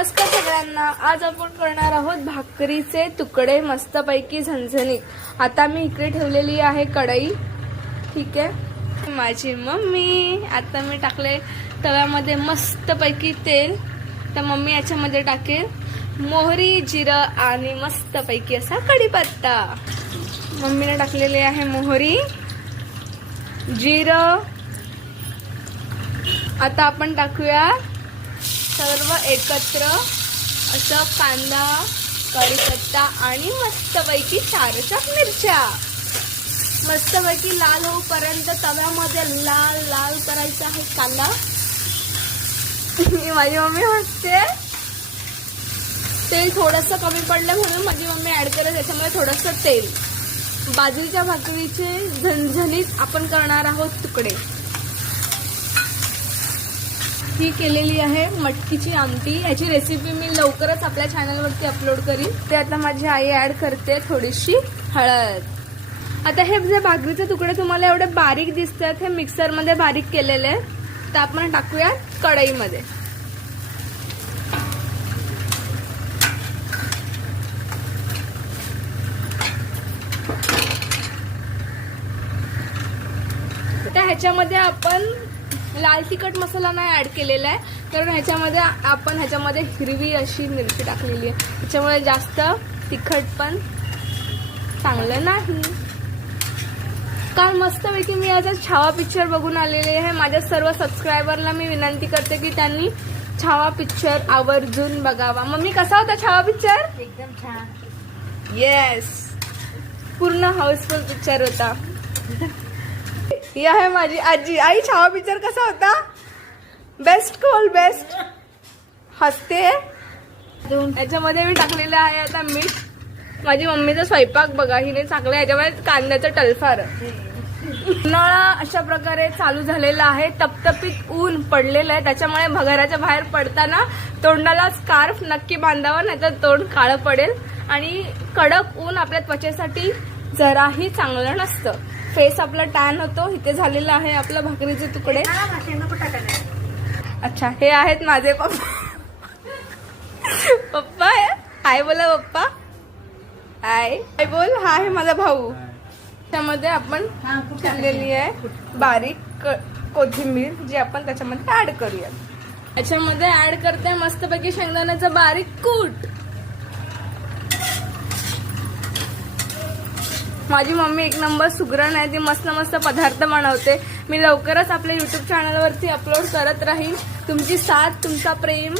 नमस्कार सगळ्यांना. आज आपण करणार आहोत भाकरीचे तुकडे मस्तपैकी झणझणीत. आता मी इकडे ठेवलेली आहे कढई. ठीक आहे. माझी मम्मी आता मी टाकले तव्यामध्ये मस्तपैकी तेल. तर मम्मी याच्यामध्ये टाकेल मोहरी, जिरं आणि मस्तपैकी असा कढीपत्ता. मम्मीने टाकलेले आहे मोहरी, जिरं. आता आपण टाकूया सर्व एकत्र असं कांदा, कढीपत्ता आणि मस्तपैकी 4 मिरच्या. मस्तपैकी लाल होईपर्यंत तव्यामध्ये लाल लाल करायचा आहे कांदा. माझी मम्मी हसते. तेल थोडंसं कमी पडलं म्हणून माझी मम्मी ऍड करत त्याच्यामध्ये थोडंसं तेल. बाजरीच्या भाकरीचे झणझणीत आपण करणार आहोत तुकडे. ही केलेली आहे मटकीची आमटी. याची रेसिपी मी लवकरच आपल्या चॅनलवरती अपलोड करीन. ते आता माझी आई ऍड करते थोडीशी हळद. आता हे जे भाकरीचे तुकडे तुम्हाला एवढे बारीक दिसतात हे मिक्सरमध्ये बारीक केलेले. तर आपण टाकूया कढईमध्ये. तर ह्याच्यामध्ये आपण लाल तिखट मसाला नाही ऍड केलेला आहे, कारण ह्याच्यामध्ये हिरवी अशी मिरची टाकलेली आहे. त्याच्यामुळे जास्त तिखट पण चांगलं नाही. काल मस्तपैकी मी आज छावा पिक्चर बघून आलेले आहे. माझ्या सर्व सबस्क्रायबरला मी विनंती करते की त्यांनी छावा पिक्चर आवर्जून बघावा. मम्मी कसा होता छावा पिक्चर? एकदम छान. येस, पूर्ण हाऊसफुल पिक्चर होता. ही आहे माझी आजी. आई, छावा पिक्चर कसा होता? Best call, best. हसते. याच्यामध्ये मी टाकलेलं आहे आता मीठ. माझी मम्मीचा स्वयंपाक बघा, हिने टाकलं याच्यामध्ये कांद्याचं टलफार. उन्हाळा अशा प्रकारे चालू झालेला आहे. तपतपीत ऊन पडलेलं आहे. त्याच्यामुळे घराच्या बाहेर पडताना तोंडाला स्कार्फ नक्की बांधावा, नाहीतर तोंड काळं पडेल. आणि कडक ऊन आपल्या त्वचेसाठी जराही चांगलं नसतं. फेस आपला टॅन होतो. इथे झालेलं आहे आपलं भाकरीचे तुकडे. अच्छा, हे आहेत माझे पप्पा. पप्पा हाय बोला. पप्पा हाय हाय बोल. हा आहे माझा भाऊ. त्यामध्ये आपण ठेवलेली आहे बारीक कोथिंबीर, जी आपण त्याच्यामध्ये ऍड करूया. याच्यामध्ये ऍड करते मस्तपैकी शेंगदाण्याचं बारीक कूट. माझी मम्मी एक नंबर सुगरण आहे. ती मस्त मस्त पदार्थ बनवते. मी लवकरच आपल्या YouTube चॅनलवरती अपलोड करत राहीन. तुमची साथ, तुमचा प्रेम